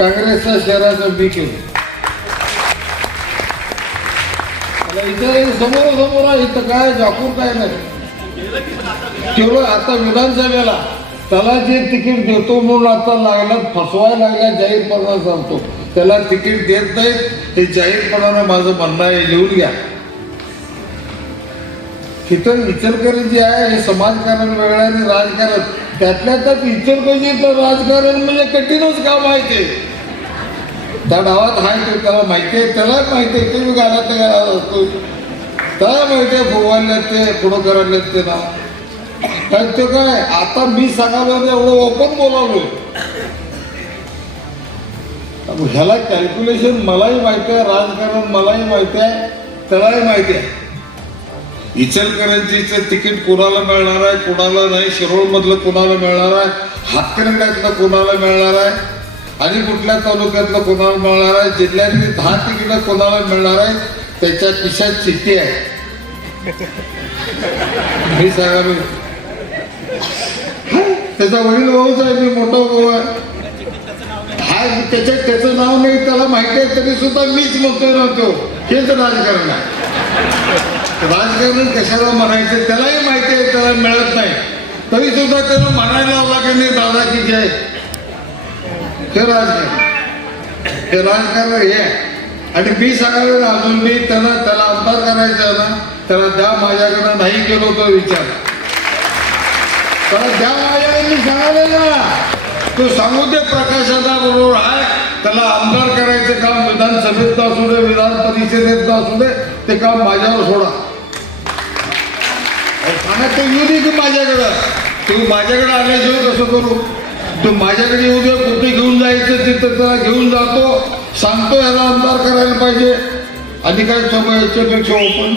काँग्रेसच्या शहराचं मी केलं. इथं समोर आहे, इथं काय जाकूर काय नाही केवळ. आता विधानसभेला त्याला जे तिकीट देतो म्हणून आता लागला फसवायला लागल्या जाहीरपणा सांगतो. त्याला तिकीट देत नाहीत हे जाहीरपणानं माझं म्हणणं आहे, लिहून घ्या. इथं इचलकरंजी आहे हे समाजकारण वेगळं आणि राजकारण त्यातल्या त्यात इचलकरंजीतलं राजकारण म्हणजे कठीणच काम आहे ते. त्या डावात आहे तो त्याला माहिती आहे, त्याला माहिती आहे ते गाण्यात गाण्यात असतो, त्याला माहिती आहे फुगवायला ते पुढं करायला ते ना काय ते काय. आता मी सांगायला एवढं ओपन बोलावलोय, ह्याला कॅल्क्युलेशन मलाही माहिती आहे, राजकारण मलाही माहिती आहे, त्यालाही माहिती आहे. इचलकरंजीचं तिकीट कोणाला मिळणार आहे कोणाला नाही, शिरोळमधलं कोणाला मिळणार आहे, हातकणंगल्यातलं कोणाला मिळणार आहे आणि कुठल्या तालुक्यातलं कोणाला मिळणार आहे, जिल्ह्यातली 10 तिकीटं कोणाला मिळणार आहे त्याच्या खिशात चिठ्ठी आहे. मी सांगालो त्याचा वडील भाऊच आहे, मी मोठा भाऊ आहे. हा त्याचं नाव नाही त्याला माहिती आहे तरी सुद्धा मीच म्हणतोय नव्हतो. हेच राजकारण आहे. राजकारण कशाला म्हणायचं त्यालाही माहिती आहे त्याला मिळत नाही तरी सुद्धा त्याला म्हणायला लावला की नाही दादा की जय. हे राजकारण हे आहे. आणि मी सांगायला अजून मी त्याला आमदार करायचं ना त्याला द्या माझ्याकडं नाही केलो तो विचार त्याला द्या माझ्याकडे. मी सांगायला ना तो सांगू दे प्रकाशाचा बरोबर आहे त्याला आमदार करायचं काम विधानसभेत असू दे विधान परिषदेत असू दे ते काम माझ्यावर सोडा. सांगा ते येऊ दे की माझ्याकडं. तू माझ्याकडे आल्याशिवाय कसं करू. तू माझ्याकडे येऊ दे कुठे घेऊन जायचं तिथं त्याला घेऊन जातो सांगतो याला आमदार करायला पाहिजे. आणि काय सगळं याच्यापेक्षा ओपन.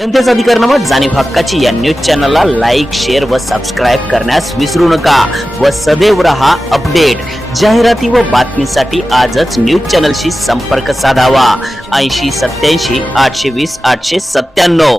जनतेचा अधिकारनामा जाणीव हक्काची या न्यूज चॅनलला लाईक शेअर व सबस्क्राईब करण्यास विसरू नका व सदैव रहा अपडेट. जाहिराती व बातमीसाठी आजच न्यूज चॅनलशी संपर्क साधावा. 80 87 820 897.